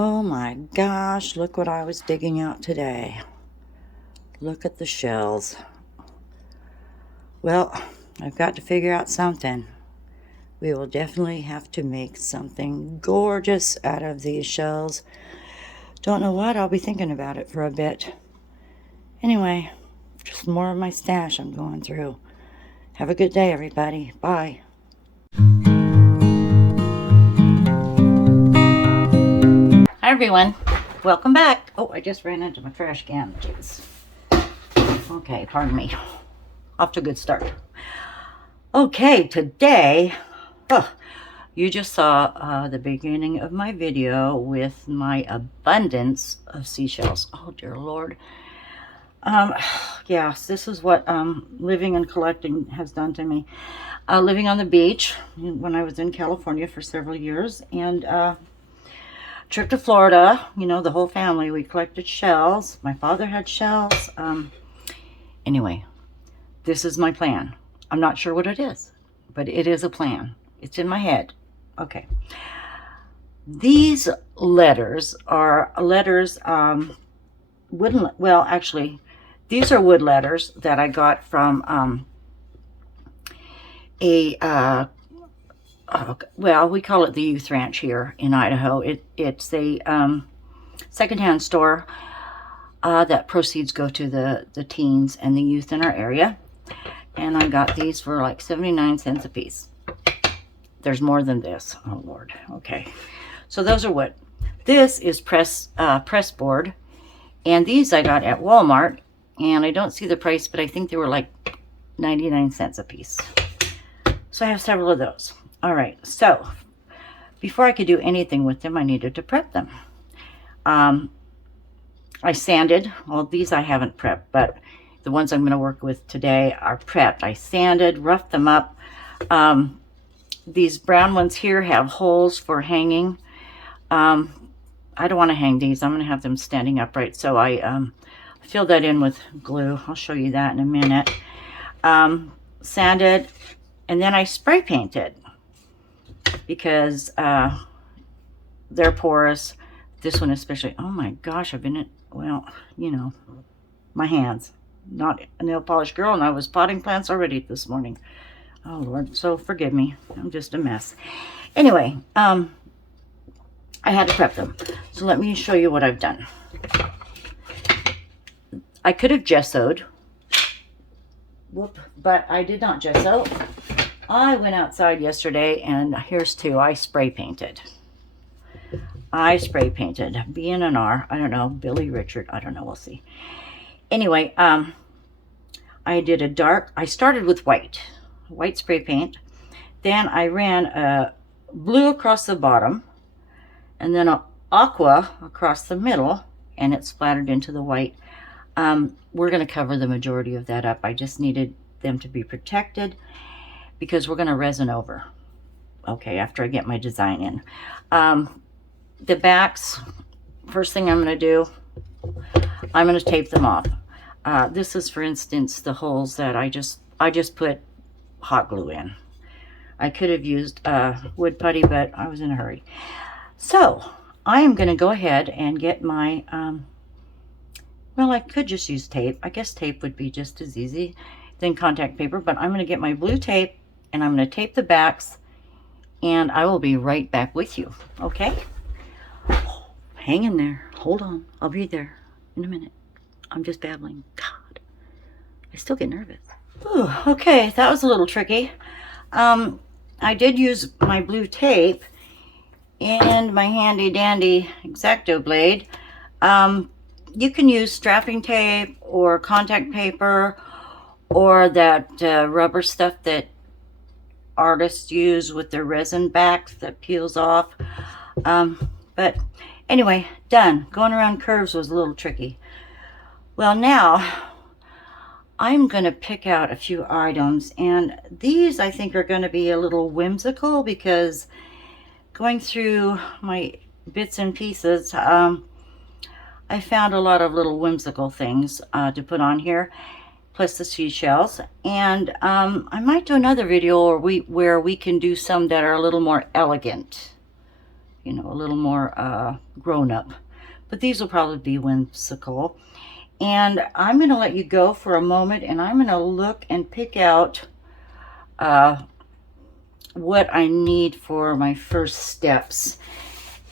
Oh my gosh, look what I was digging out today. Look at the shells. Well, I've got to figure out something. We will definitely have to make something gorgeous out of these shells. Don't know what, I'll be thinking about it for a bit. Anyway, just more of my stash I'm going through. Have a good day, everybody. Bye. Hi, everyone. Welcome back. Oh, I just ran into my trash can. Jeez. Okay, pardon me. Off to a good start. Okay, today, you just saw the beginning of my video with my abundance of seashells. Oh, dear Lord. Yes, this is what living and collecting has done to me. Living on the beach when I was in California for several years, and trip to Florida, you know, the whole family, we collected shells. My father had shells. Anyway, this is my plan. I'm not sure what it is, but it is a plan. It's in my head. Okay. These letters are letters, wooden, well, actually, these are wood letters that I got from well, we call it the Youth Ranch here in Idaho. It's a secondhand store that proceeds go to the teens and the youth in our area. And I got these for like 79 cents a piece. There's more than this. Oh, Lord. Okay. So those are wood. This is press board. And these I got at Walmart. And I don't see the price, but I think they were like 99 cents a piece. So I have several of those. All right. So before I could do anything with them, I needed to prep them. I sanded. Well, these I haven't prepped, but the ones I'm going to work with today are prepped. I sanded, roughed them up. These brown ones here have holes for hanging. I don't want to hang these. I'm going to have them standing upright. So I filled that in with glue. I'll show you that in a minute. Sanded, and then I spray painted because they're porous. This one especially. Oh my gosh, I've been, well, you know, my hands. Not a nail polish girl, and I was potting plants already this morning. Oh, Lord, so forgive me. I'm just a mess. Anyway, I had to prep them. So let me show you what I've done. I could have gessoed. Whoop, but I did not gesso. I went outside yesterday, and here's two. I spray painted. B and an R. I don't know. Billy Richard. I don't know. We'll see. Anyway, I did a dark, I started with white spray paint. Then I ran blue across the bottom, and then an aqua across the middle, and it splattered into the white. We're going to cover the majority of that up. I just needed them to be protected because we're going to resin over. Okay, after I get my design in. The backs, first thing I'm going to do, I'm going to tape them off. This is, for instance, the holes that I just put hot glue in. I could have used wood putty, but I was in a hurry. So I am going to go ahead and get my, well, I could just use tape. I guess tape would be just as easy than contact paper, but I'm going to get my blue tape, and I'm going to tape the backs, and I will be right back with you, okay? Hang in there. Hold on. I'll be there in a minute. I'm just babbling. God, I still get nervous. Ooh, okay, that was a little tricky. I did use my blue tape and my handy dandy X-Acto blade. You can use strapping tape or contact paper or that rubber stuff that artists use with their resin backs that peels off. But anyway, done. Going around curves was a little tricky. Well, now I'm going to pick out a few items, and these I think are going to be a little whimsical because going through my bits and pieces, I found a lot of little whimsical things to put on here, plus the seashells. And I might do another video where we can do some that are a little more elegant. you know, a little more grown up. But these will probably be whimsical. And I'm going to let you go for a moment, and I'm going to look and pick out what I need for my first steps.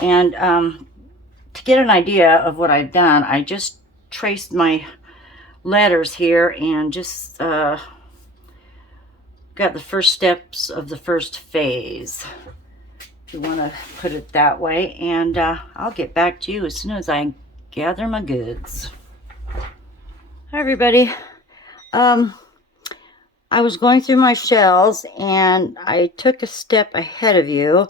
And to get an idea of what I've done, I just traced my letters here and just got the first steps of the first phase, if you want to put it that way. And I'll get back to you as soon as I gather my goods. Hi everybody. I was going through my shells and I took a step ahead of you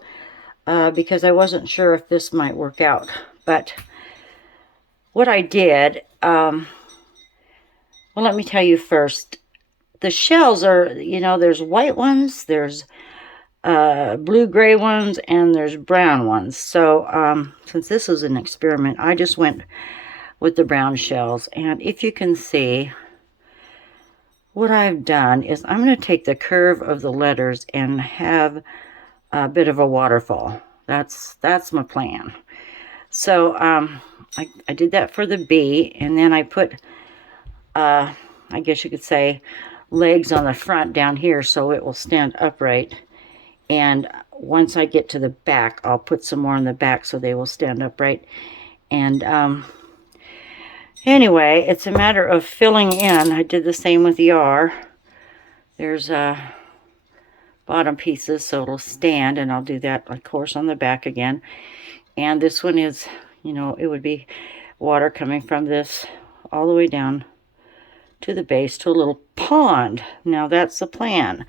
because I wasn't sure if this might work out. But what I did, well, let me tell you first. The shells are, you know, there's white ones, there's blue-gray ones, and there's brown ones. So since this was an experiment, I just went with the brown shells. And if you can see, what I've done is I'm going to take the curve of the letters and have a bit of a waterfall. That's my plan. So I did that for the B, and then I put, I guess you could say, legs on the front down here so it will stand upright. And once I get to the back, I'll put some more on the back so they will stand upright. And anyway, it's a matter of filling in. I did the same with the R. There's bottom pieces so it'll stand, and I'll do that, of course, on the back again. And this one is, you know, it would be water coming from this all the way down to the base to a little pond. Now that's the plan.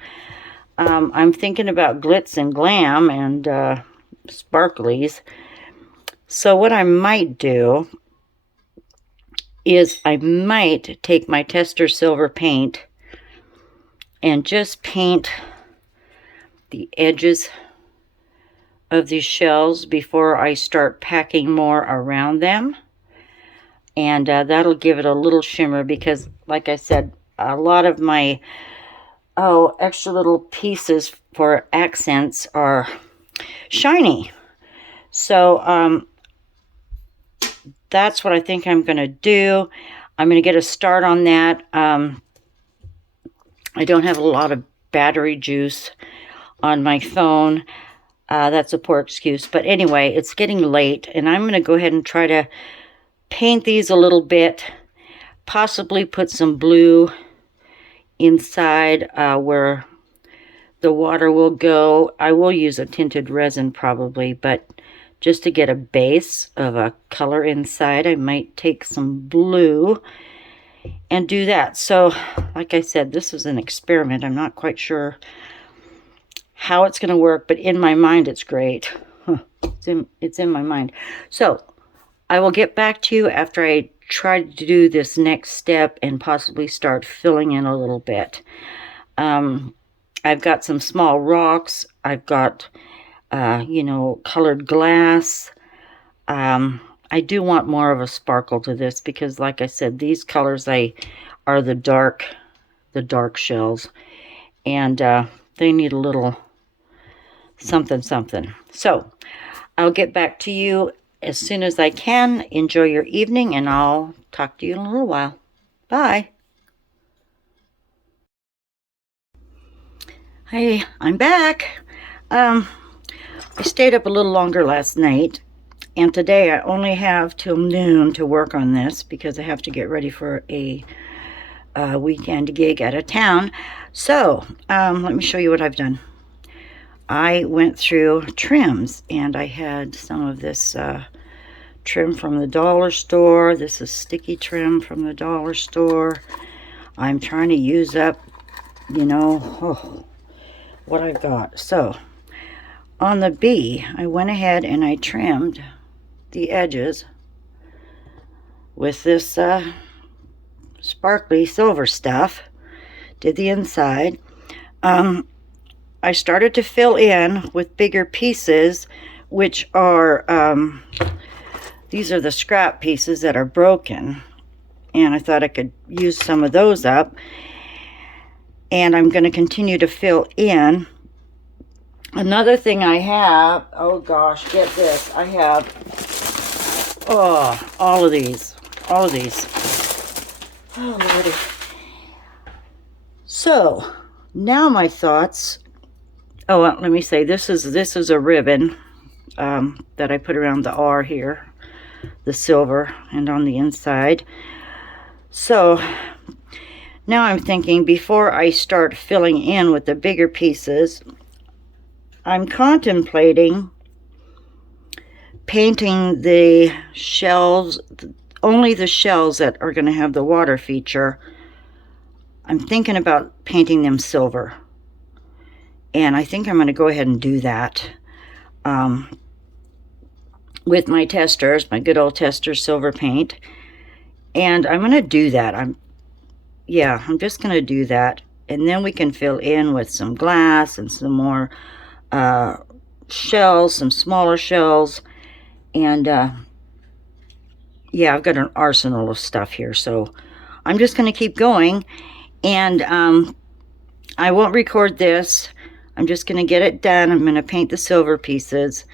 I'm thinking about glitz and glam and sparklies. So what I might do is I might take my tester silver paint and just paint the edges of these shells before I start packing more around them. And that'll give it a little shimmer because, like I said, a lot of my extra little pieces for accents are shiny. So that's what I think I'm going to do. I'm going to get a start on that. I don't have a lot of battery juice on my phone. That's a poor excuse. But anyway, it's getting late, and I'm going to go ahead and try to paint these a little bit, possibly put some blue inside where the water will go. I will use a tinted resin probably, but just to get a base of a color inside, I might take some blue and do that. So, like I said, this is an experiment. I'm not quite sure how it's going to work, but in my mind, it's great. It's in my mind. So, I will get back to you after I try to do this next step and possibly start filling in a little bit. I've got some small rocks. I've got, you know, colored glass. I do want more of a sparkle to this because, like I said, these colors are the dark shells, and they need a little something. So I'll get back to you as soon as I can. Enjoy your evening, and I'll talk to you in a little while. Bye. Hey, I'm back. I stayed up a little longer last night, and today I only have till noon to work on this because I have to get ready for a weekend gig out of town. So let me show you what I've done. I went through trims, and I had some of this trim from the dollar store. This is sticky trim from the dollar store. I'm trying to use up, you know, what I've got. So on the B, I went ahead and I trimmed the edges with this sparkly silver stuff. Did the inside. I started to fill in with bigger pieces, which are, these are the scrap pieces that are broken. And I thought I could use some of those up. And I'm going to continue to fill in Another thing I have, oh gosh, get this. I have, all of these. Oh, Lordy. So, now my thoughts. Oh, well, let me say, this is a ribbon that I put around the R here, the silver, and on the inside. So, now I'm thinking, before I start filling in with the bigger pieces, I'm contemplating painting the shells, only the shells that are going to have the water feature. I'm thinking about painting them silver. And I think I'm going to go ahead and do that with my testers, my good old tester silver paint. And I'm going to do that. I'm just going to do that. And then we can fill in with some glass and some more shells, some smaller shells. And yeah, I've got an arsenal of stuff here. So I'm just going to keep going. And I won't record this. I'm just going to get it done. I'm going to paint the silver pieces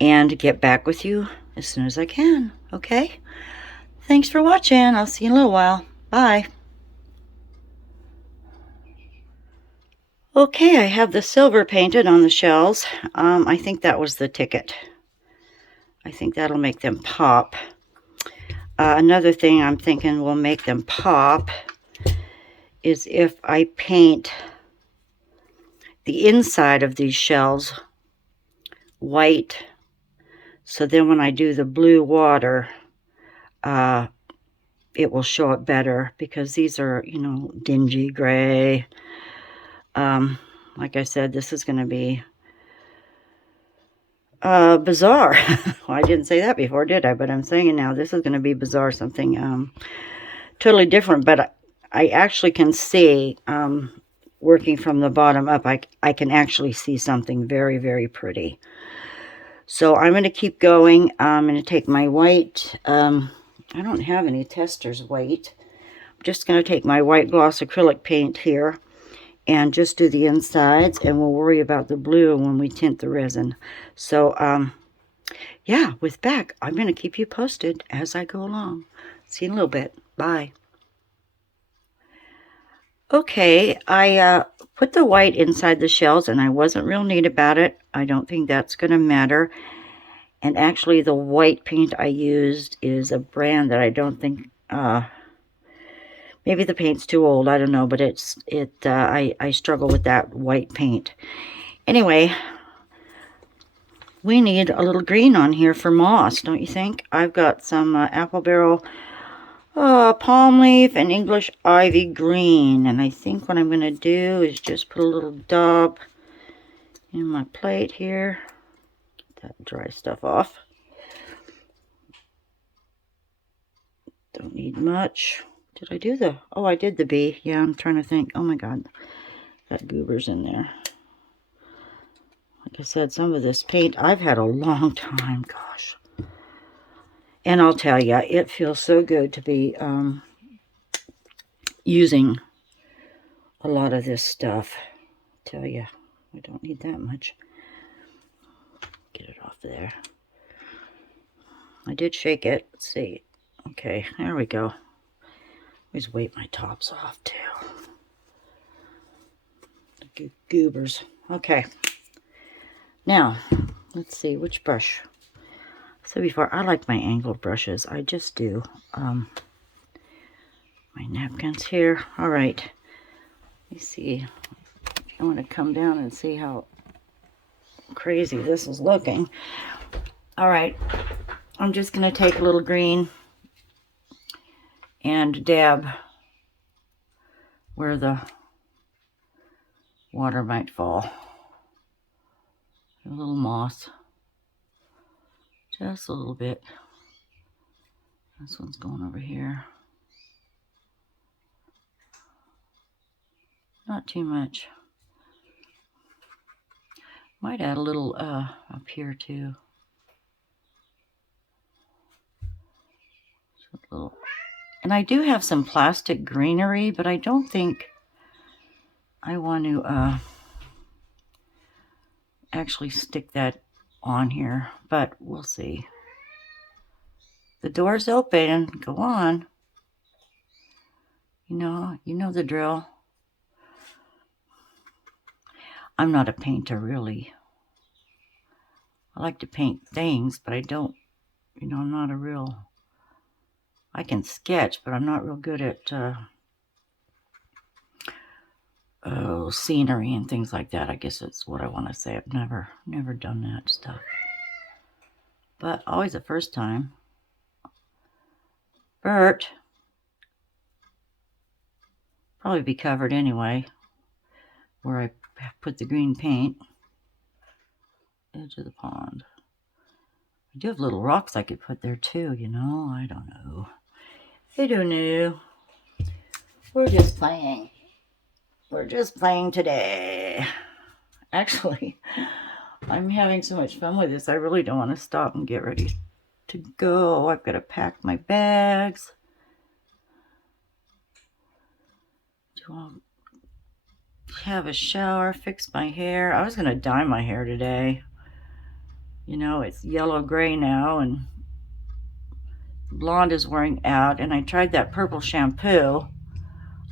and get back with you as soon as I can. Okay? Thanks for watching. I'll see you in a little while. Bye. Okay, I have the silver painted on the shells. I think that was the ticket. I think that'll make them pop. Another thing I'm thinking will make them pop is if I paint the inside of these shells white, so then when I do the blue water, it will show up better, because these are, you know, dingy gray. Like I said, this is going to be bizarre. Well, I didn't say that before, did I? But I'm saying it now. This is going to be bizarre, something totally different. But I actually can see, working from the bottom up, I can actually see something very, very pretty. So I'm going to keep going. I'm going to take my white, I don't have any testers white. I'm just going to take my white gloss acrylic paint here and just do the insides, and we'll worry about the blue when we tint the resin. So, yeah, with back, I'm going to keep you posted as I go along. See you in a little bit. Bye. Okay, I put the white inside the shells, and I wasn't real neat about it. I don't think that's going to matter. And actually, the white paint I used is a brand that I don't think, maybe the paint's too old, I don't know, but I struggle with that white paint. Anyway, we need a little green on here for moss, don't you think? I've got some apple barrel palm leaf and English ivy green, and I think what I'm going to do is just put a little dab in my plate here. Get that dry stuff off. Don't need much. Did I do the... Oh, I did the bee. Yeah, I'm trying to think. Oh my god. That goober's in there. Like I said, some of this paint I've had a long time. Gosh. And I'll tell you, it feels so good to be using a lot of this stuff. I tell you, I don't need that much. Get it off there. I did shake it. Let's see. Okay, there we go. Always wipe my tops off too. The goobers. Okay. Now, let's see which brush. I said before, I like my angled brushes. I just do. My napkins here. All right. Let me see. If you want to come down and see how crazy this is looking. All right. I'm just going to take a little green and dab where the water might fall. A little moss. Just a little bit. This one's going over here. Not too much. Might add a little up here too. Just a little. And I do have some plastic greenery, but I don't think I want to actually stick that on here, but we'll see. The door's open. Go on. You know the drill. I'm not a painter, really. I like to paint things, but I don't, I'm not a real... I can sketch, but I'm not real good at scenery and things like that. I guess that's what I want to say. I've never done that stuff. But always the first time. Bert. Probably be covered anyway, where I put the green paint. Edge of the pond. I do have little rocks I could put there too, I don't know. I don't know. We're just playing. We're just playing today. Actually, I'm having so much fun with this. I really don't want to stop and get ready to go. I've got to pack my bags. Do I have a shower, fix my hair? I was going to dye my hair today. It's yellow-gray now, and blonde is wearing out, and I tried that purple shampoo.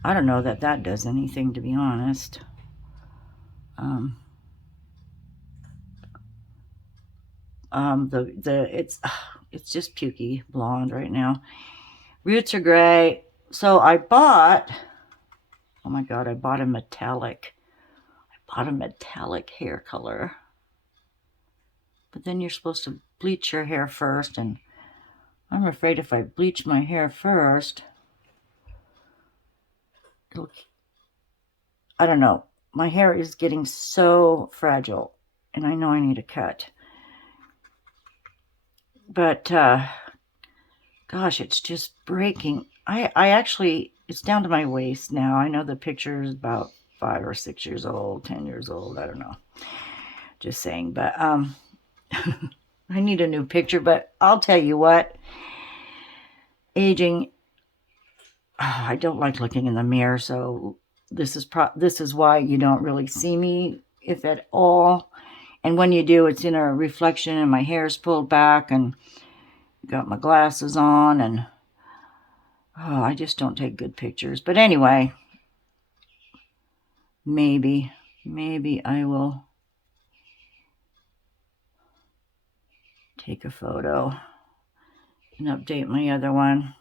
I don't know that does anything, to be honest. It's just pukey blonde right now. Roots are gray. So I bought, oh my God, I bought a metallic hair color. But then you're supposed to bleach your hair first, and I'm afraid if I bleach my hair first, I don't know. My hair is getting so fragile, and I know I need a cut. But, gosh, it's just breaking. I actually, it's down to my waist now. I know the picture is about 5 or 6 years old, 10 years old. I don't know. Just saying. But, I need a new picture, but I'll tell you what, aging, I don't like looking in the mirror, so this is why you don't really see me, if at all. And when you do, it's in a reflection, and my hair's pulled back, and got my glasses on, and I just don't take good pictures. But anyway, maybe I will take a photo and update my other one.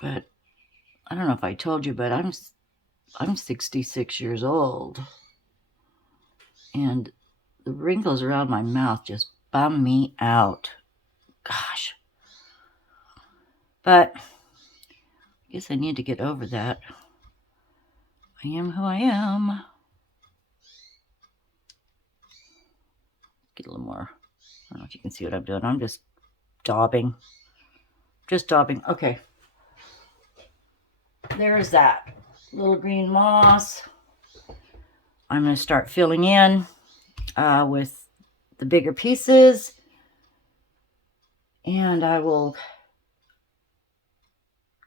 But I don't know if I told you, but I'm 66 years old, and the wrinkles around my mouth just bum me out. Gosh. But I guess I need to get over that. I am who I am. Get a little more. I don't know if you can see what I'm doing. I'm just daubing. Okay. There's that little green moss. I'm going to start filling in with the bigger pieces. And I will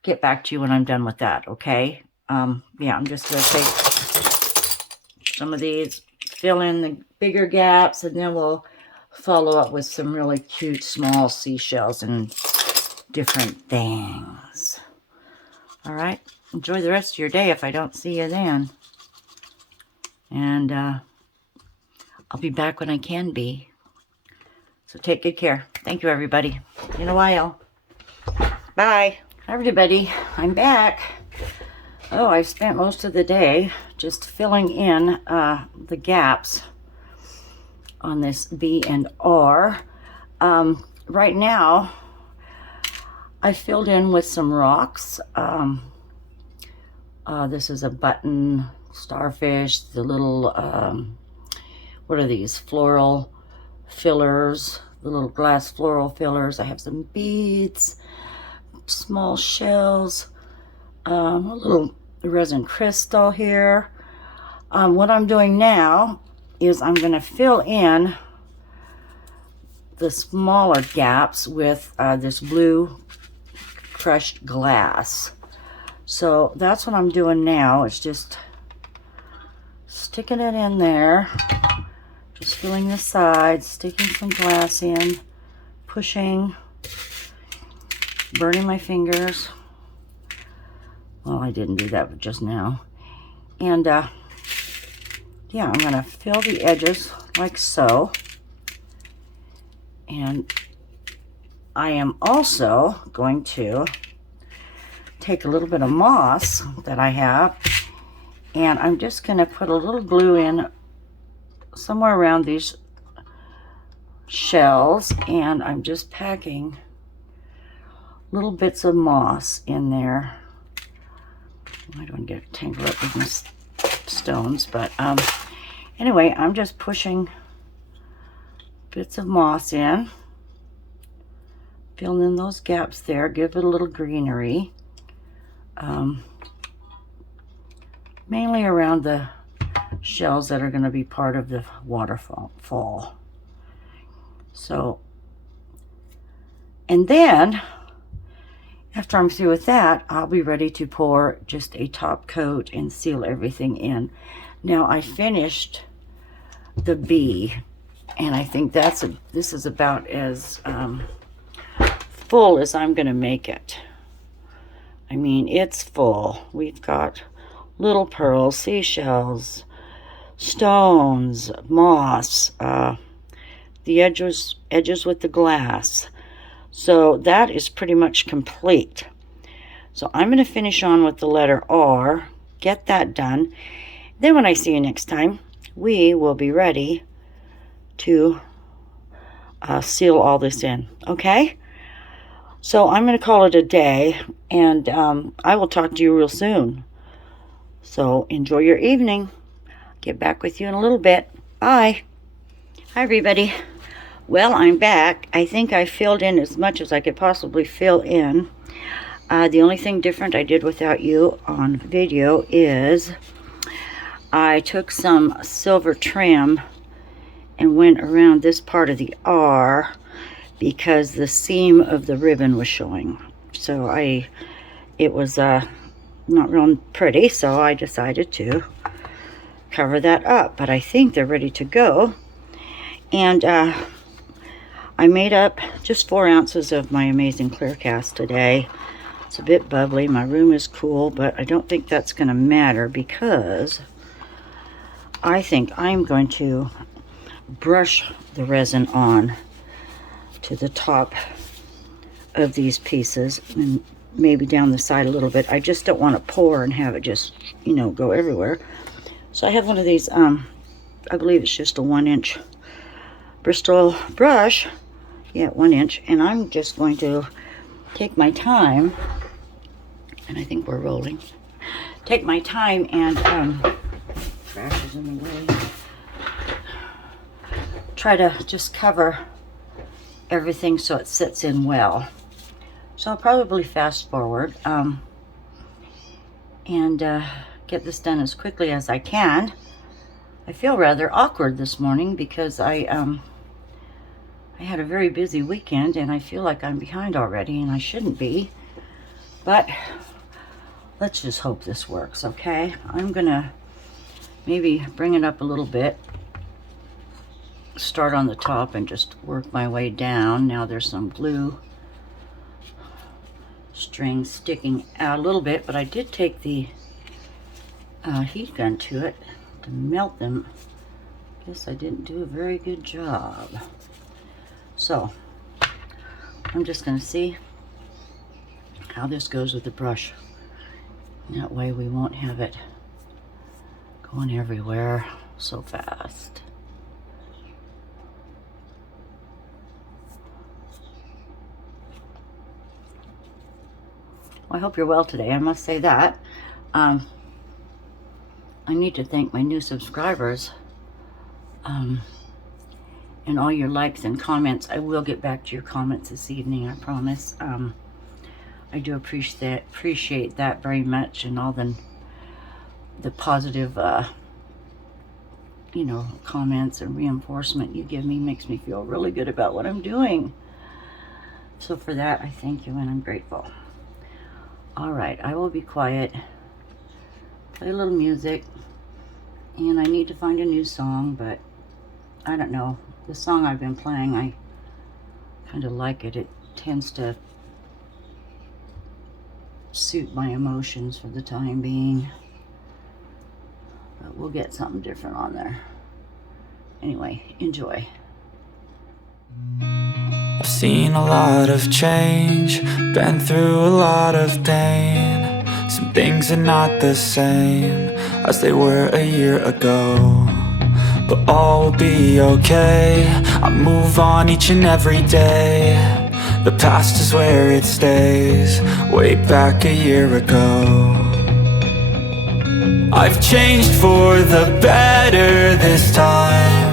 get back to you when I'm done with that, okay? Yeah, I'm just going to take some of these, fill in the bigger gaps, and then we'll follow up with some really cute small seashells and different things. All right, enjoy the rest of your day if I don't see you then. And I'll be back when I can be. So take good care. Thank you, everybody. See you in a while. Bye. Hi, everybody. I'm back. Oh, I spent most of the day just filling in the gaps on this B and R. Right now, I filled in with some rocks. This is a button starfish, the little, what are these, floral fillers, the little glass floral fillers. I have some beads, small shells, a little resin crystal here. What I'm doing now is I'm going to fill in the smaller gaps with this blue crushed glass. So that's what I'm doing now. It's just sticking it in there, just filling the sides, sticking some glass in, pushing, burning my fingers. Well, I didn't do that just now. And yeah, I'm gonna fill the edges like so. And I am also going to take a little bit of moss that I have, and I'm just gonna put a little glue in somewhere around these shells, and I'm just packing little bits of moss in there. I don't get tangled up with my stones, but anyway, I'm just pushing bits of moss in, filling in those gaps there, give it a little greenery, mainly around the shells that are going to be part of the waterfall. So, and then after I'm through with that, I'll be ready to pour just a top coat and seal everything in. Now, I finished the bee, and I think this is about as full as I'm going to make it. I mean, it's full. We've got little pearls, seashells, stones, moss, the edges with the glass. So that is pretty much complete. So I'm going to finish on with the letter R, get that done. Then when I see you next time, we will be ready to seal all this in, okay? So I'm going to call it a day, and I will talk to you real soon. So enjoy your evening. Get back with you in a little bit. Bye. Hi, everybody. Well, I'm back. I think I filled in as much as I could possibly fill in. The only thing different I did without you on video is I took some silver trim and went around this part of the R because the seam of the ribbon was showing. So it was not real pretty, so I decided to cover that up. But I think they're ready to go. And I made up just 4 ounces of my amazing clear cast today. It's a bit bubbly. My room is cool, but I don't think that's going to matter because I think I'm going to brush the resin on to the top of these pieces and maybe down the side a little bit. I just don't want to pour and have it just, you know, go everywhere. So I have one of these, I believe it's just a 1-inch Bristol brush. Yeah, 1 inch. And I'm just going to take my time, and I think we're rolling. Take my time and, trash is in the way. Try to just cover everything so it sits in well. So I'll probably fast forward and get this done as quickly as I can. I feel rather awkward this morning because I had a very busy weekend, and I feel like I'm behind already, and I shouldn't be. But let's just hope this works, okay? I'm gonna maybe bring it up a little bit, start on the top, and just work my way down. Now there's some glue strings sticking out a little bit, but I did take the heat gun to it to melt them. Guess I didn't do a very good job. So I'm just going to see how this goes with the brush. That way we won't have it going everywhere so fast. Well, I hope you're well today. I must say that. I need to thank my new subscribers. And all your likes and comments. I will get back to your comments this evening, I promise. I do appreciate that very much, and all the positive you know, comments and reinforcement you give me makes me feel really good about what I'm doing. So for that, I thank you and I'm grateful. All right, I will be quiet, play a little music, And I need to find a new song, but I don't know. The song I've been playing, I kind of like it. It tends to suit my emotions for the time being. But we'll get something different on there. Anyway, enjoy. I've seen a lot of change, been through a lot of pain. Some things are not the same as they were a year ago, but all will be okay. I move on each and every day. The past is where it stays, way back a year ago. I've changed for the better this time.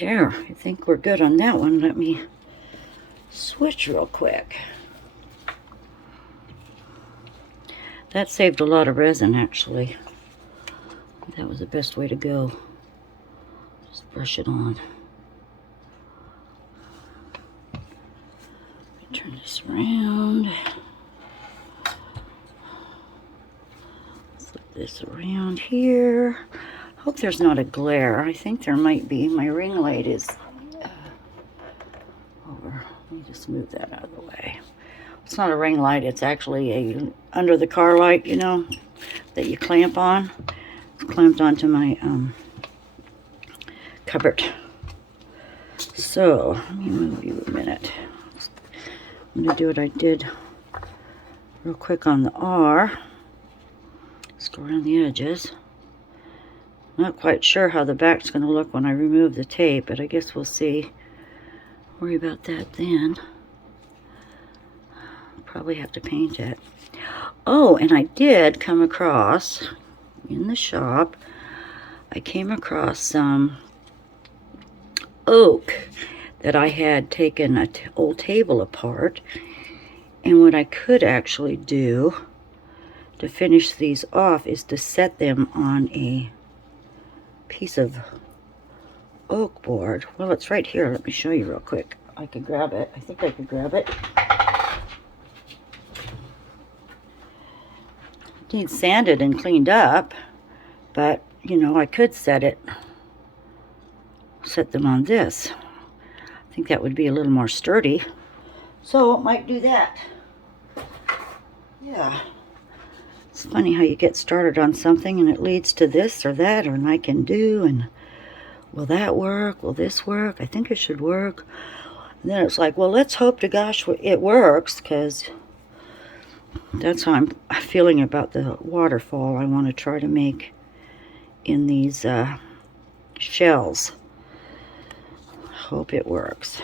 There, I think we're good on that one. Let me switch real quick. That saved a lot of resin, actually. That was the best way to go. Just brush it on. Turn this around. Flip this around here. Hope there's not a glare. I think there might be. My ring light is over. Let me just move that out of the way. It's not a ring light. It's actually a under the car light, you know, that you clamp on. It's clamped onto my cupboard. So let me move you a minute. I'm going to do what I did real quick on the R. Let's go around the edges. Not quite sure how the back's going to look when I remove the tape, but I guess we'll see. Worry about that then. Probably have to paint it. Oh, and I did come across, in the shop, I came across some oak that I had taken an old table apart, and what I could actually do to finish these off is to set them on a piece of oak board. Well, it's right here. Let me show you real quick. I could grab it. I think I could grab it. It needs sanded and cleaned up, but you know, I could set them on this. I think that would be a little more sturdy, so might do that. Yeah, it's funny how you get started on something and it leads to this or that, or I can do, and will that work? Will this work? I think it should work. And then it's like, well, let's hope to gosh it works, because that's how I'm feeling about the waterfall I want to try to make in these shells. Hope it works.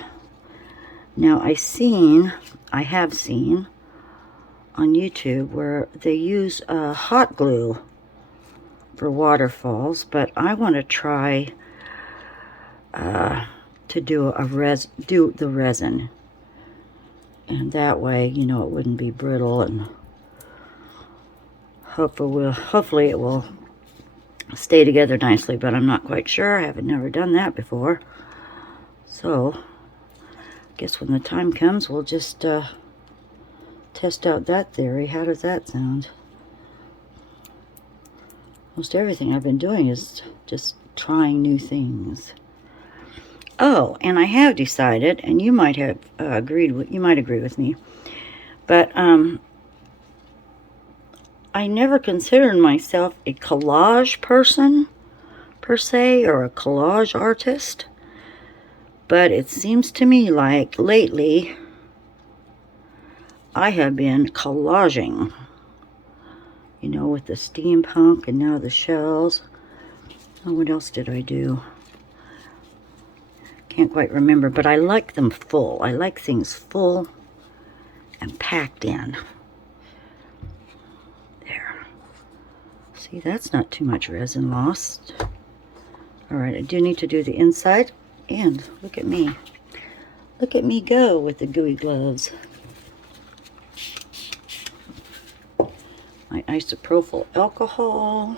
Now I have seen on YouTube where they use hot glue for waterfalls, but I want to try to do the resin, and that way, you know, it wouldn't be brittle, and hopefully it will stay together nicely, but I'm not quite sure. I haven't never done that before. So, I guess when the time comes, we'll just test out that theory. How does that sound? Most everything I've been doing is just trying new things. Oh, and I have decided, and you might have you might agree with me, but I never considered myself a collage person, per se, or a collage artist. But it seems to me like lately I have been collaging, you know, with the steampunk and now the shells. Oh, what else did I do? Can't quite remember, but I like them full. I like things full and packed in. There. See, that's not too much resin lost. All right, I do need to do the inside. And look at me. Look at me go with the gooey gloves. My isopropyl alcohol.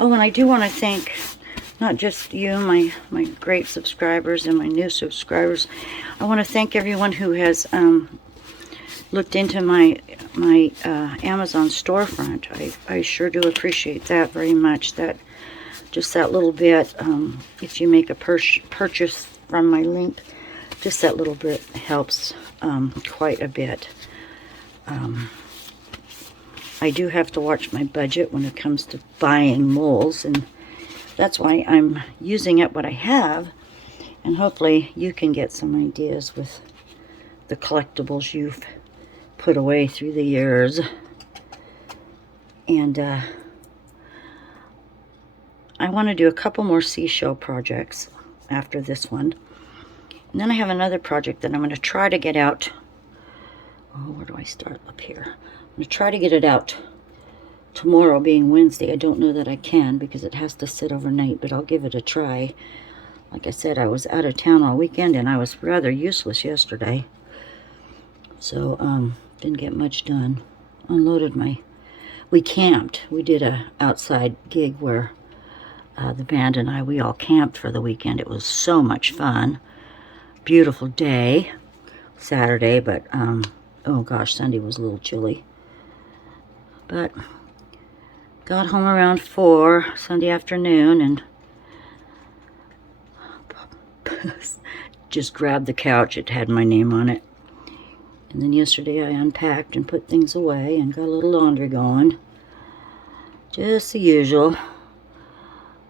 Oh, and I do want to thank not just you, my great subscribers and my new subscribers. I want to thank everyone who has looked into my Amazon storefront. I sure do appreciate that very much. That just that little bit, if you make a purchase from my link, just that little bit helps quite a bit. I do have to watch my budget when it comes to buying molds, and that's why I'm using up what I have, and hopefully you can get some ideas with the collectibles you've put away through the years. And I want to do a couple more seashell projects after this one. And then I have another project that I'm going to try to get out. Oh, where do I start? Up here. I'm going to try to get it out tomorrow, being Wednesday. I don't know that I can because it has to sit overnight, but I'll give it a try. Like I said, I was out of town all weekend and I was rather useless yesterday. So, didn't get much done. Unloaded we camped. We did a outside gig where the band and I, we all camped for the weekend. It was so much fun. Beautiful day. Saturday, but, oh gosh, Sunday was a little chilly. But got home around 4 Sunday afternoon and just grabbed the couch. It had my name on it. And then yesterday I unpacked and put things away and got a little laundry going. Just the usual.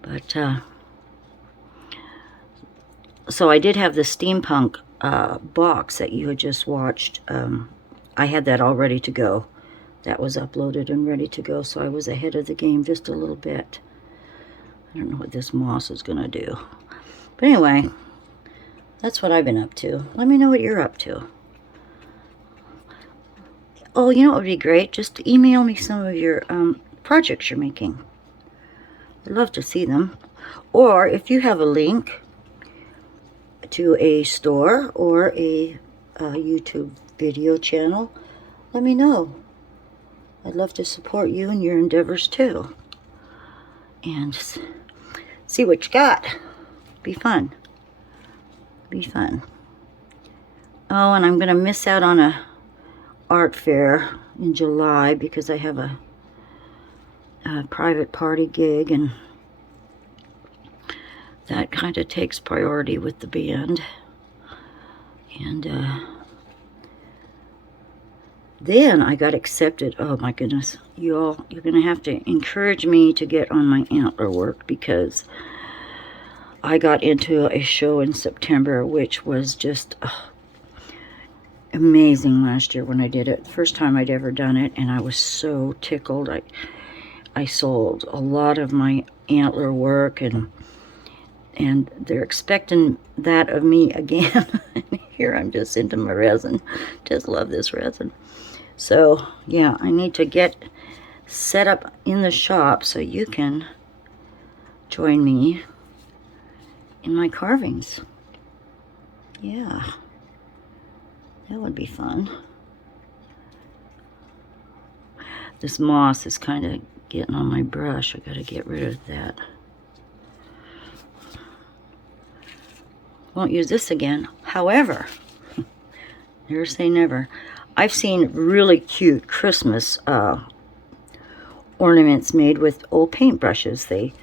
But, so I did have the steampunk box that you had just watched. I had that all ready to go. That was uploaded and ready to go, so I was ahead of the game just a little bit. I don't know what this moss is going to do. But anyway, that's what I've been up to. Let me know what you're up to. Oh, you know what would be great? Just email me some of your projects you're making. I'd love to see them. Or if you have a link to a store or a YouTube video channel, let me know. I'd love to support you in your endeavors too. And see what you got. Be fun. Be fun. Oh, and I'm going to miss out on a art fair in July because I have a private party gig, and that kind of takes priority with the band. And then I got accepted. Oh my goodness, you all, you're gonna have to encourage me to get on my antler work, because I got into a show in September which was just amazing last year when I did it. First time I'd ever done it, and I was so tickled. I sold a lot of my antler work, and they're expecting that of me again. Here I'm just into my resin. Just love this resin. So yeah, I need to get set up in the shop so you can join me in my carvings. Yeah, that would be fun. This moss is kind of getting on my brush. I gotta get rid of that. Won't use this again. However, never say never. I've seen really cute Christmas ornaments made with old paintbrushes. They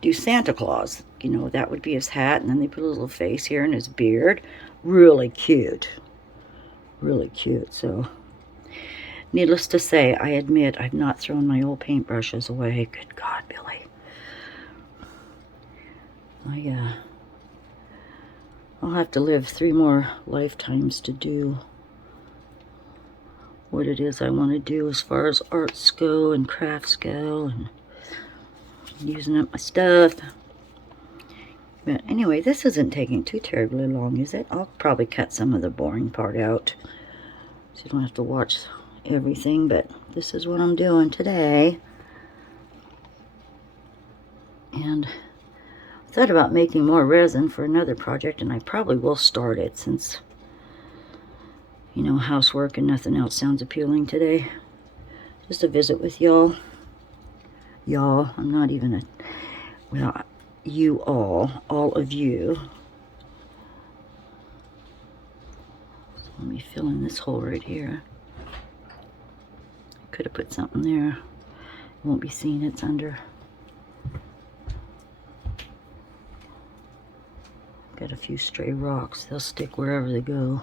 do Santa Claus. That would be his hat, and then they put a little face here and his beard. Really cute. Really cute. So, needless to say, I admit I've not thrown my old paintbrushes away. Good God, Billy. I'll have to live 3 more lifetimes to do what it is I want to do as far as arts go and crafts go, and using up my stuff. But anyway, this isn't taking too terribly long, is it? I'll probably cut some of the boring part out so you don't have to watch everything, but this is what I'm doing today. And I thought about making more resin for another project, and I probably will start it since, housework and nothing else sounds appealing today. Just a visit with y'all. Y'all, I'm not even you all of you. Let me fill in this hole right here. Could have put something there. It won't be seen, it's under. Got a few stray rocks. They'll stick wherever they go.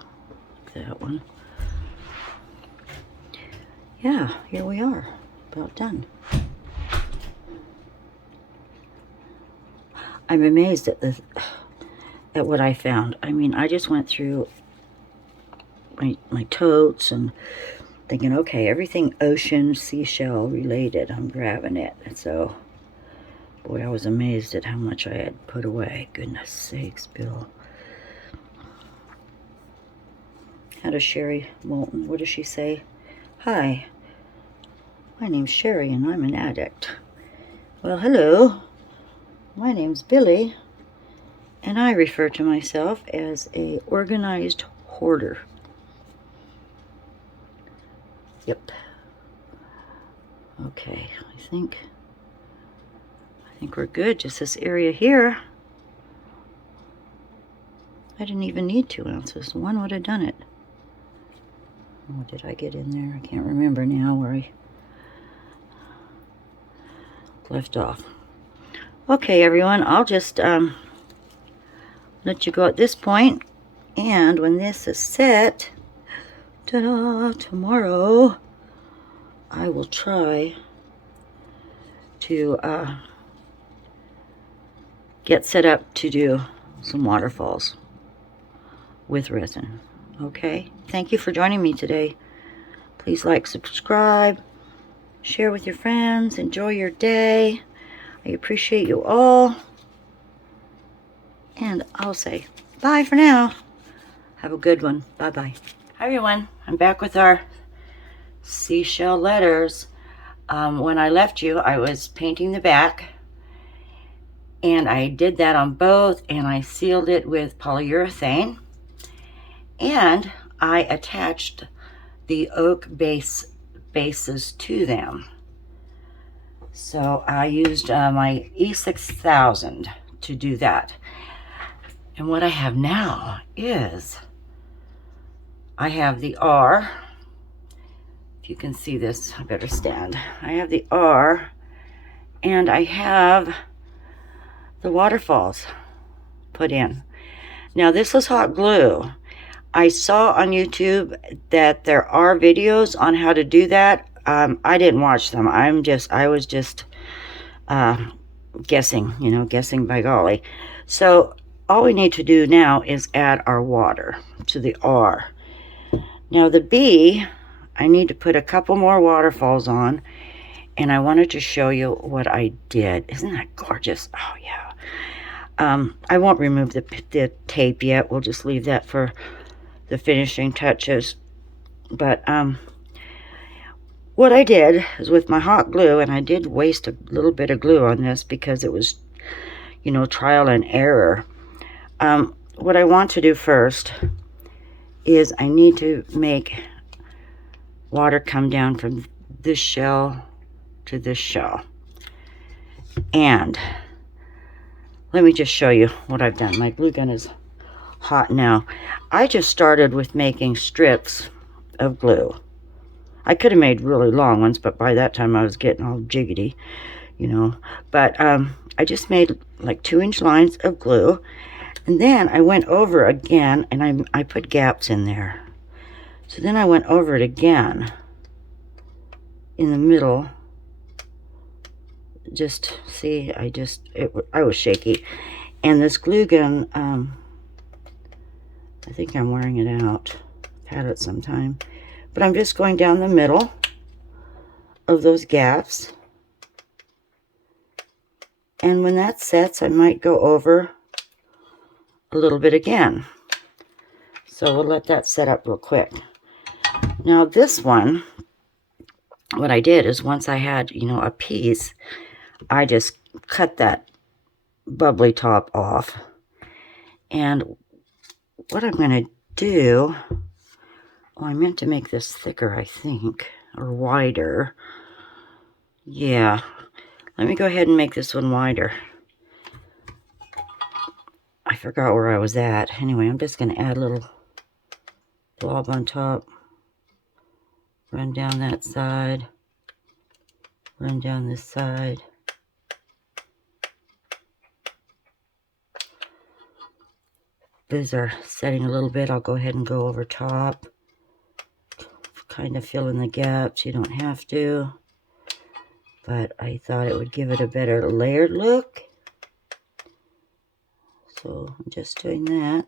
Like that one. Yeah, here we are. About done. I'm amazed at what I found. I mean, I just went through my totes and thinking, okay, everything ocean, seashell related, I'm grabbing it. And so, boy, I was amazed at how much I had put away. Goodness sakes, Bill. How does Sherry Moulton, what does she say? Hi, my name's Sherry and I'm an addict. Well, hello. My name's Billie, and I refer to myself as a organized hoarder. Yep. Okay, I think we're good. Just this area here. I didn't even need 2 ounces. One would have done it. Oh, did I get in there? I can't remember now where I left off. Okay, everyone, I'll just let you go at this point, and when this is set, ta-da, tomorrow, I will try to get set up to do some waterfalls with resin. Okay, thank you for joining me today. Please like, subscribe, share with your friends, enjoy your day. I appreciate you all. And I'll say bye for now. Have a good one. Bye-bye. Hi, everyone. I'm back with our seashell letters. When I left you, I was painting the back. And I did that on both. And I sealed it with polyurethane. And I attached the oak bases to them. So I used my E6000 to do that. And what I have now is I have the R. If you can see this, I better stand. I have the R and I have the waterfalls put in. Now this is hot glue. I saw on YouTube that there are videos on how to do that. I didn't watch them. I was just guessing, guessing by golly. So all we need to do now is add our water to the R. Now the B, I need to put a couple more waterfalls on, and I wanted to show you what I did. Isn't that gorgeous? Oh yeah. I won't remove the tape yet. We'll just leave that for the finishing touches. But what I did is with my hot glue, and I did waste a little bit of glue on this because it was, trial and error. What I want to do first is I need to make water come down from this shell to this shell. And let me just show you what I've done. My glue gun is hot now. I just started with making strips of glue. I could have made really long ones, but by that time I was getting all jiggity, But I just made like 2-inch lines of glue. And then I went over again, and I put gaps in there. So then I went over it again in the middle. Just see, I was shaky. And this glue gun, I think I'm wearing it out. I've had it some time. But I'm just going down the middle of those gaps. And when that sets, I might go over a little bit again. So we'll let that set up real quick. Now this one, what I did is once I had, a piece, I just cut that bubbly top off. And what I'm going to do, I meant to make this thicker, I think, or wider. Yeah, let me go ahead and make this one wider. I forgot where I was at. Anyway, I'm just going to add a little blob on top, run down that side, run down this side. These are setting a little bit. I'll go ahead and go over top. Kind of fill in the gaps. You don't have to. But I thought it would give it a better layered look. So I'm just doing that.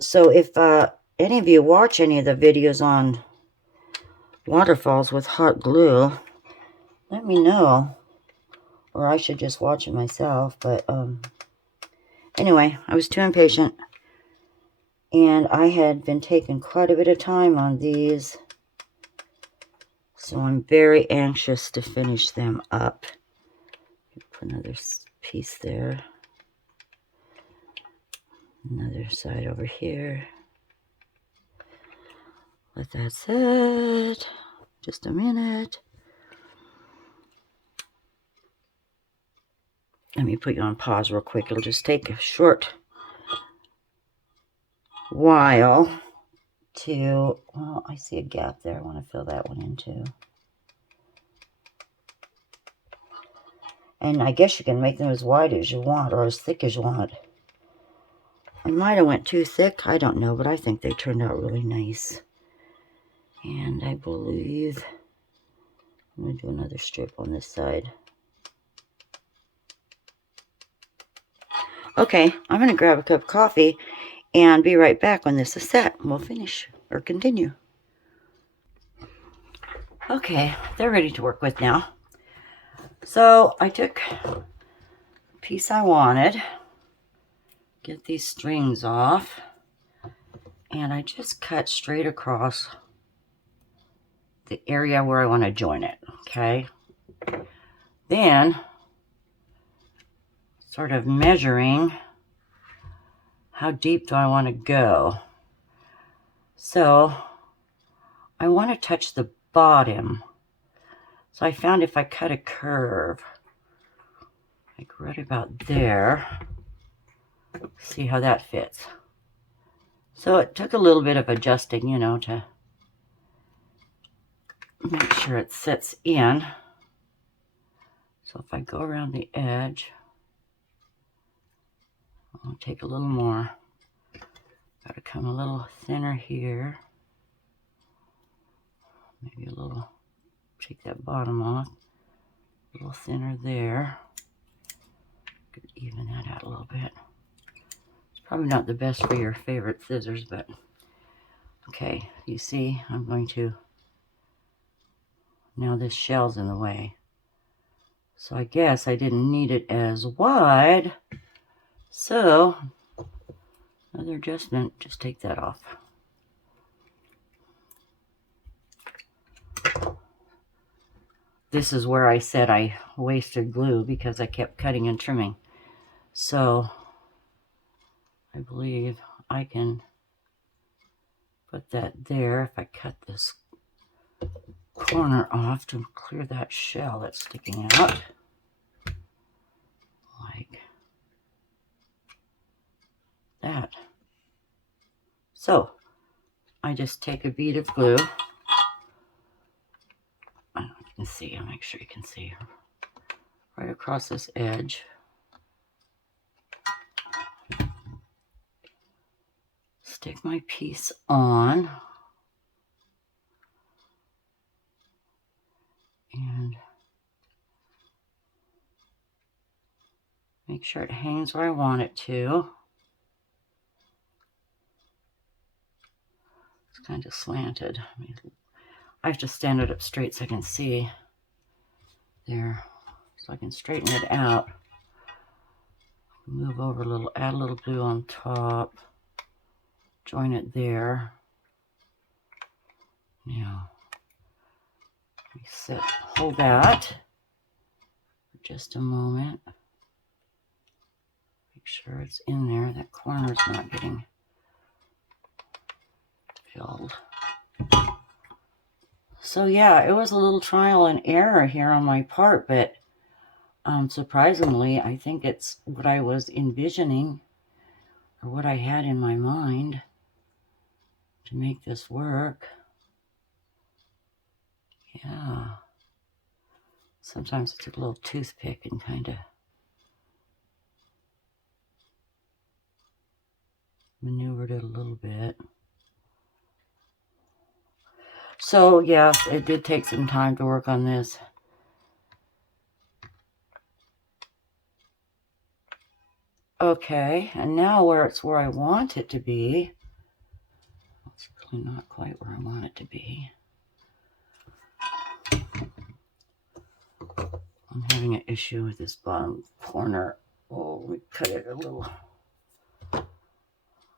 So if any of you watch any of the videos on waterfalls with hot glue, let me know. Or I should just watch it myself. But anyway, I was too impatient. And I had been taking quite a bit of time on these. So I'm very anxious to finish them up. Put another piece there. Another side over here. Let that set. Just a minute. Let me put you on pause real quick. It'll just take a short while to, well, I see a gap there. I want to fill that one in too. And I guess you can make them as wide as you want or as thick as you want. I might have went too thick. I don't know, but I think they turned out really nice. And I believe I'm going to do another strip on this side. Okay, I'm going to grab a cup of coffee and be right back when this is set. We'll finish or continue. Okay, they're ready to work with now. So I took the piece I wanted, get these strings off, and I just cut straight across the area where I want to join it, okay? Then, sort of measuring how deep do I want to go. So, I want to touch the bottom. So I found if I cut a curve, like right about there, see how that fits. So it took a little bit of adjusting, you know, to make sure it sits in. So if I go around the edge, I'll take a little more. Got to come a little thinner here. Maybe a little, take that bottom off. A little thinner there. Could even that out a little bit. It's probably not the best for your favorite scissors, but okay, you see, I'm going to, now this shell's in the way. So I guess I didn't need it as wide. So, another adjustment, just take that off. This is where I said I wasted glue because I kept cutting and trimming. So, I believe I can put that there if I cut this corner off to clear that shell that's sticking out. Like that. So, I just take a bead of glue. I don't know if you can see, I'll make sure you can see. Right across this edge. Stick my piece on. And make sure it hangs where I want it to. It's kind of slanted. I have to stand it up straight so I can see there. So I can straighten it out. Move over a little, add a little glue on top. Join it there. Now, hold that for just a moment. Make sure it's in there. That corner's not getting filled. So yeah, it was a little trial and error here on my part, but surprisingly, I think it's what I was envisioning or what I had in my mind to make this work. Yeah. Sometimes I took a little toothpick and kind of maneuvered it a little bit. So, yes, it did take some time to work on this. Okay, and now where it's where I want it to be. It's really not quite where I want it to be. I'm having an issue with this bottom corner. Oh, we cut it a little. I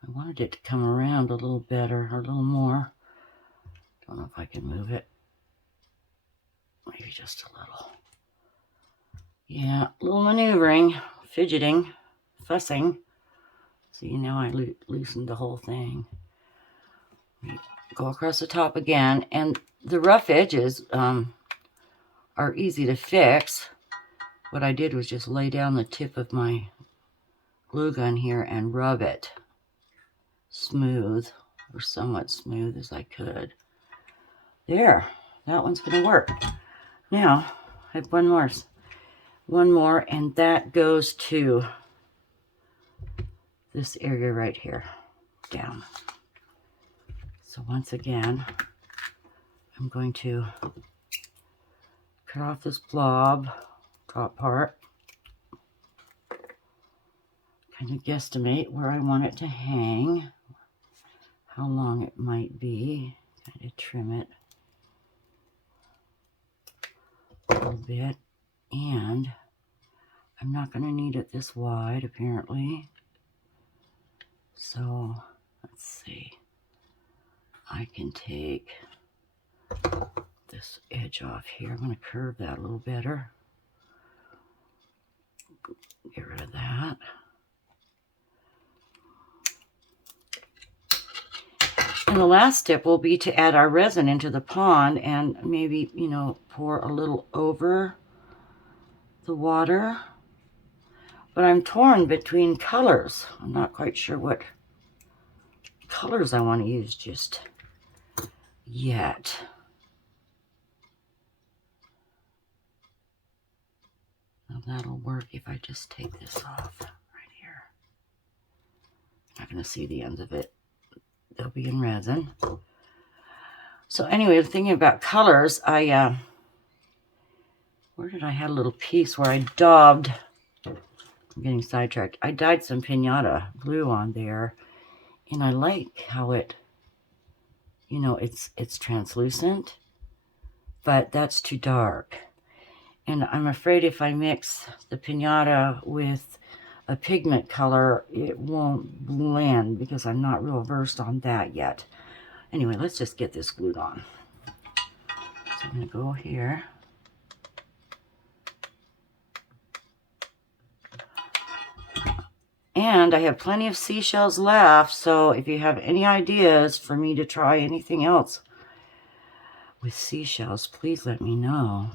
wanted it to come around a little better, or a little more. Don't know if I can move it. Maybe just a little. Yeah, a little maneuvering, fidgeting, fussing. See, now I loosened the whole thing. Go across the top again, and the rough edges are easy to fix. What I did was just lay down the tip of my glue gun here and rub it smooth, or somewhat smooth as I could. There, that one's going to work. Now, I have one more, and that goes to this area right here, down. So once again, I'm going to cut off this blob, top part, kind of guesstimate where I want it to hang, how long it might be, kind of trim it a little bit, and I'm not going to need it this wide apparently, so let's see, I can take this edge off here. I'm going to curve that a little better, get rid of that. And the last step will be to add our resin into the pond and maybe, pour a little over the water. But I'm torn between colors. I'm not quite sure what colors I want to use just yet. Now that'll work if I just take this off right here. You're not going to see the ends of it. They'll be in resin. So anyway, thinking about colors, where did I have a little piece where I daubed, I'm getting sidetracked. I dyed some pinata glue on there, and I like how it, it's translucent, but that's too dark. And I'm afraid if I mix the pinata with a pigment color, it won't blend because I'm not real versed on that yet. Anyway, let's just get this glued on. So I'm going to go here. And I have plenty of seashells left, so if you have any ideas for me to try anything else with seashells, please let me know.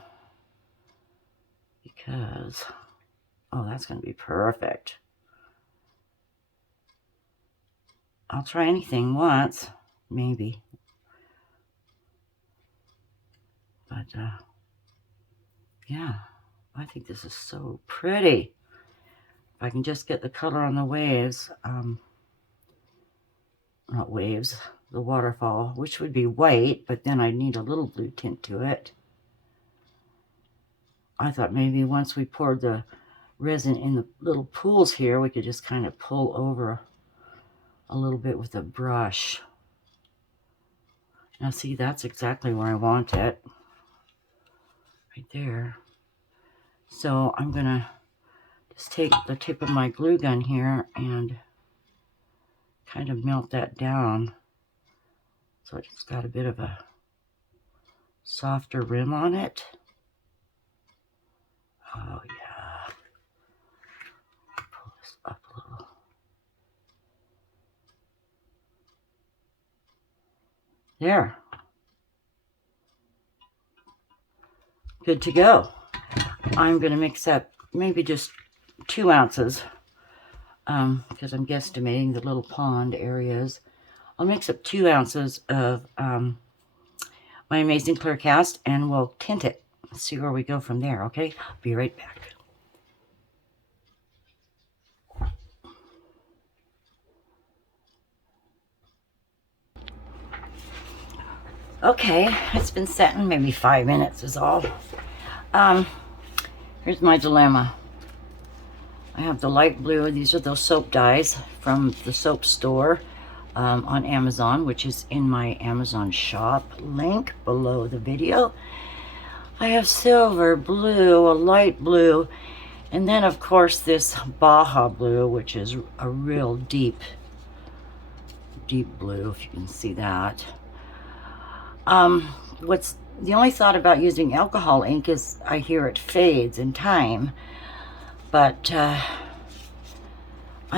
Because, oh, that's going to be perfect. I'll try anything once, maybe. But, yeah, I think this is so pretty. If I can just get the color on the waves, not waves, the waterfall, which would be white, but then I'd need a little blue tint to it. I thought maybe once we poured the resin in the little pools here, we could just kind of pull over a little bit with a brush. Now see, that's exactly where I want it. Right there. So I'm going to just take the tip of my glue gun here and kind of melt that down so it's got a bit of a softer rim on it. Oh yeah. Pull this up a little. There. Good to go. I'm going to mix up maybe just 2 ounces because I'm guesstimating the little pond areas. I'll mix up 2 ounces of my Amazing Clear Cast, and we'll tint it. See where we go from there, okay? I'll be right back. Okay, it's been setting, maybe 5 minutes is all. Here's my dilemma. I have the light blue. These are those soap dyes from the soap store on Amazon, which is in my Amazon shop link below the video. I have silver, blue, a light blue, and then of course this Baja blue, which is a real deep blue, if you can see that. What's the only thought about using alcohol ink is I hear it fades in time, but I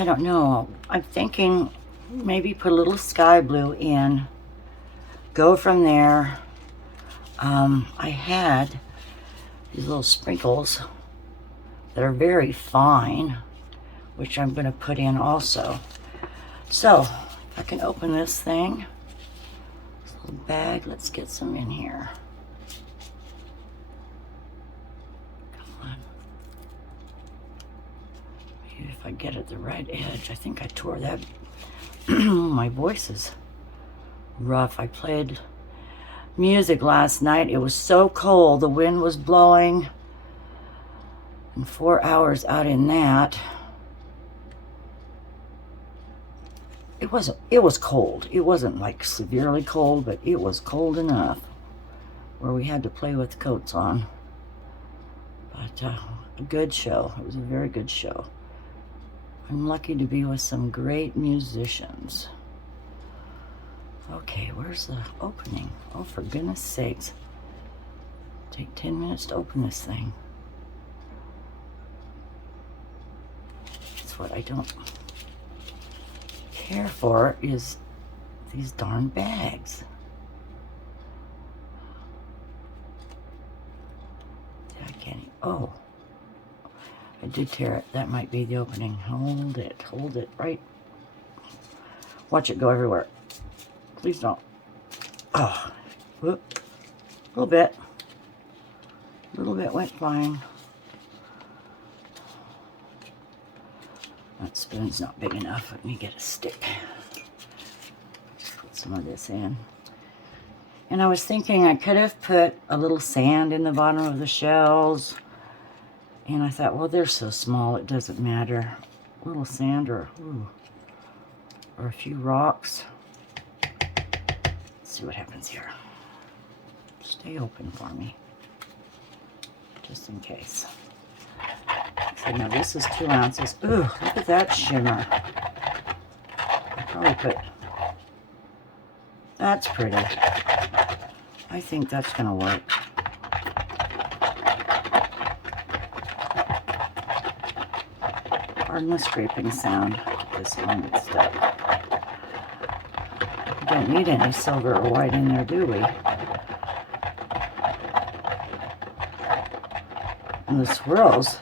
don't know. I'm thinking maybe put a little sky blue in, go from there. I had these little sprinkles that are very fine, which I'm going to put in also. So if I can open this thing, this little bag, let's get some in here. Come on. Maybe if I get at the right edge. I think I tore that. My voice is rough. I played music last night. It was so cold. The wind was blowing. And 4 hours out in that. It was cold. It wasn't like severely cold, but it was cold enough where we had to play with coats on. But a good show. It was a very good show. I'm lucky to be with some great musicians. Okay, where's the opening? Oh, for goodness sakes. Take 10 minutes to open this thing. That's what I don't care for, is these darn bags. I can't. Oh, I did tear it. That might be the opening. Hold it right. Watch it go everywhere. Please don't. Oh, whoop. A little bit went flying. That spoon's not big enough. Let me get a stick. Put some of this in. And I was thinking I could have put a little sand in the bottom of the shells. And I thought, well, they're so small, it doesn't matter. A little sand or a few rocks. Let's see what happens here. Stay open for me, just in case. So now this is 2 ounces. Ooh, look at that shimmer. I'll probably put, that's pretty. I think that's gonna work. Pardon the scraping sound. This one gets stuck. We don't need any silver or white in there, do we? And the swirls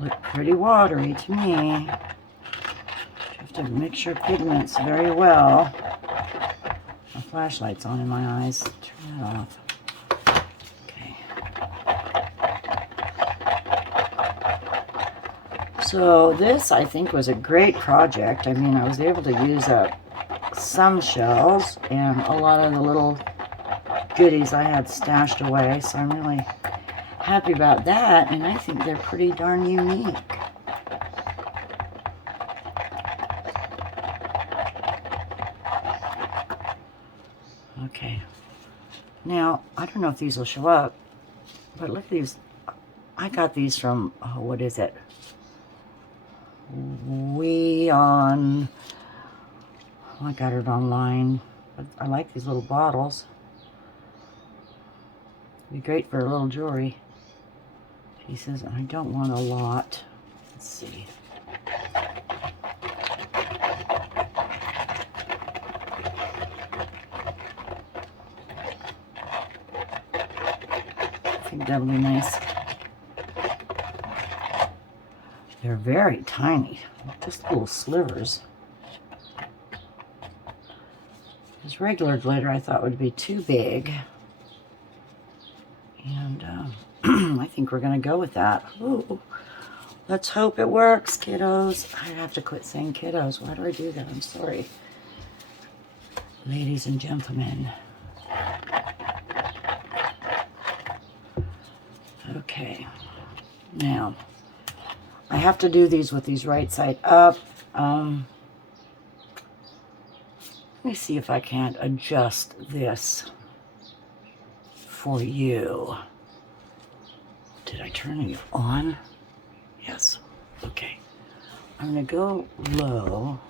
look pretty watery to me. You have to mix your pigments very well. My flashlight's on in my eyes. Turn it off. Okay. So this, I think, was a great project. I mean, I was able to use up some shells and a lot of the little goodies I had stashed away. So I'm really happy about that, and I think they're pretty darn unique. Okay, now I don't know if these will show up, but look at these. I got these from, oh, what is it? I got it online. I like these little bottles. Be great for a little jewelry pieces, and I don't want a lot. Let's see. I think that'll be nice. They're very tiny, just little slivers. This regular glitter I thought would be too big. And I think we're going to go with that. Ooh, let's hope it works, kiddos. I have to quit saying kiddos. Why do I do that? I'm sorry. Ladies and gentlemen. Okay. Now, I have to do these with these right side up. Let me see if I can't adjust this for you. Did I turn it on? Yes. Okay. I'm going to go low.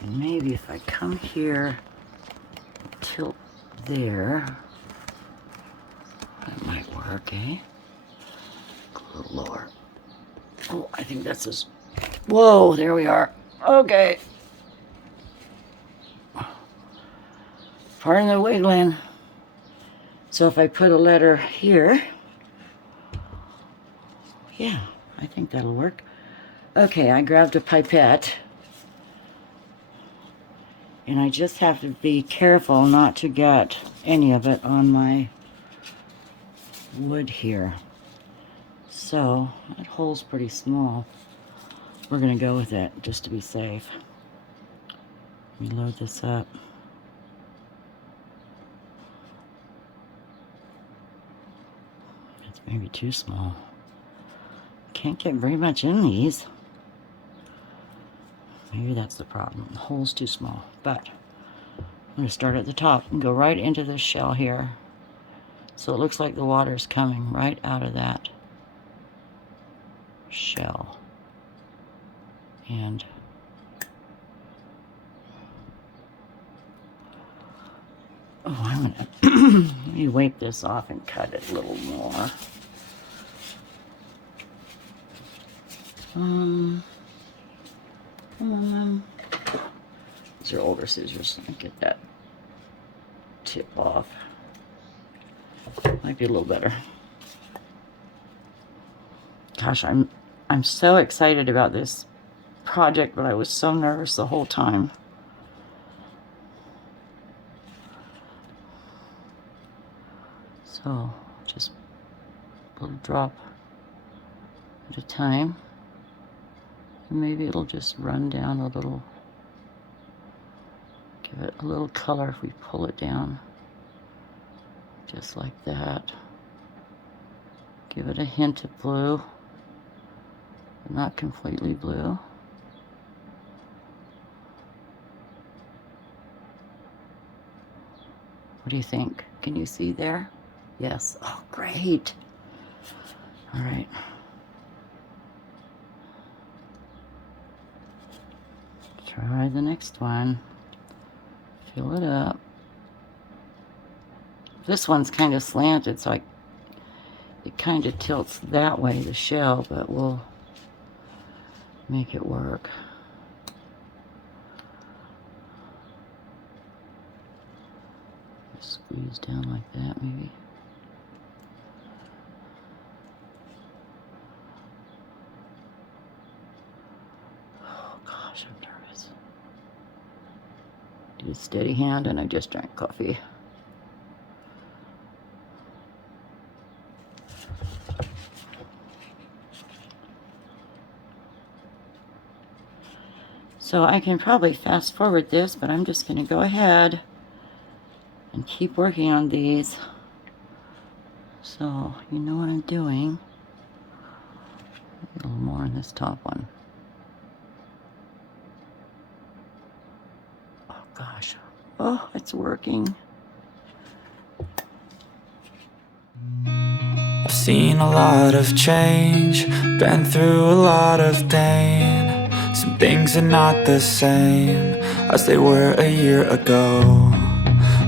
And maybe if I come here, tilt there, that might work, eh? Go a little lower. Oh, I think that's as... Whoa, there we are. Okay. Pardon the wiggling. So if I put a letter here, yeah, I think that'll work. Okay, I grabbed a pipette. And I just have to be careful not to get any of it on my wood here. So, that hole's pretty small. We're going to go with it just to be safe. Let me load this up. It's maybe too small. Can't get very much in these. Maybe that's the problem. The hole's too small. But I'm going to start at the top and go right into this shell here. So it looks like the water's coming right out of that shell. And oh, I'm going to let me wipe this off and cut it a little more. These are older scissors. Let me get that tip off. Might be a little better. Gosh, I'm so excited about this project, but I was so nervous the whole time. So just a little drop at a time. And maybe it'll just run down a little. Give it a little color if we pull it down. Just like that. Give it a hint of blue. But not completely blue. What do you think? Can you see there? Yes. Oh, great. All right. Try the next one. Fill it up. This one's kind of slanted, so it kind of tilts that way, the shell, but we'll make it work. Squeeze down like that, maybe. Oh gosh, I'm nervous. Do a steady hand, and I just drank coffee. So I can probably fast forward this, but I'm just going to go ahead and keep working on these. So you know what I'm doing. A little more on this top one. Oh gosh. Oh, it's working. I've seen a lot of change, been through a lot of pain. Some things are not the same as they were a year ago,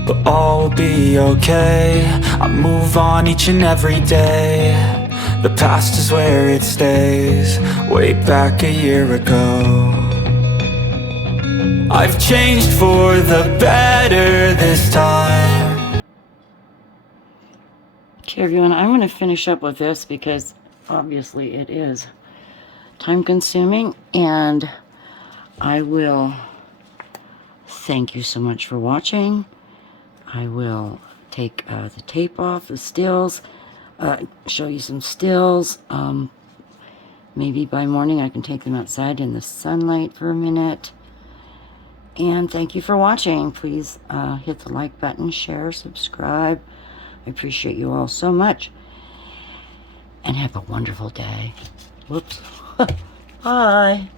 but all will be okay. I move on each and every day. The past is where it stays, way back a year ago. I've changed for the better this time. Okay everyone, I'm going to finish up with this because obviously it is time consuming, and I will thank you so much for watching. I will take the tape off, the stills, show you some stills. Maybe by morning I can take them outside in the sunlight for a minute. And thank you for watching. Please hit the like button, share, subscribe. I appreciate you all so much. And have a wonderful day. Whoops. Bye.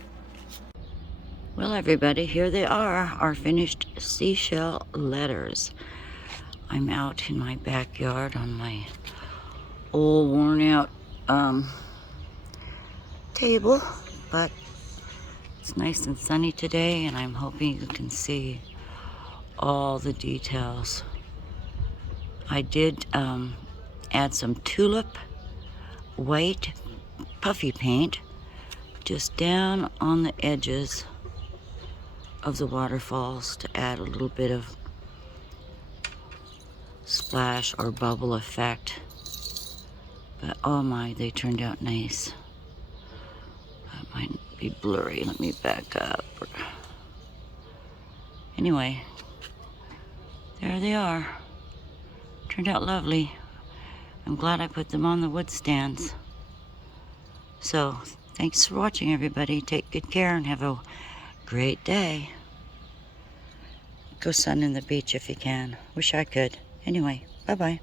Well, everybody, here they are, our finished seashell letters. I'm out in my backyard on my old worn out table, but it's nice and sunny today, and I'm hoping you can see all the details. I did add some tulip white puffy paint just down on the edges of the waterfalls to add a little bit of splash or bubble effect. But oh my, they turned out nice. That might be blurry. Let me back up. Anyway, there they are. Turned out lovely. I'm glad I put them on the wood stands. So, thanks for watching, everybody. Take good care and have a great day. Go sun in the beach if you can. Wish I could. Anyway, bye-bye.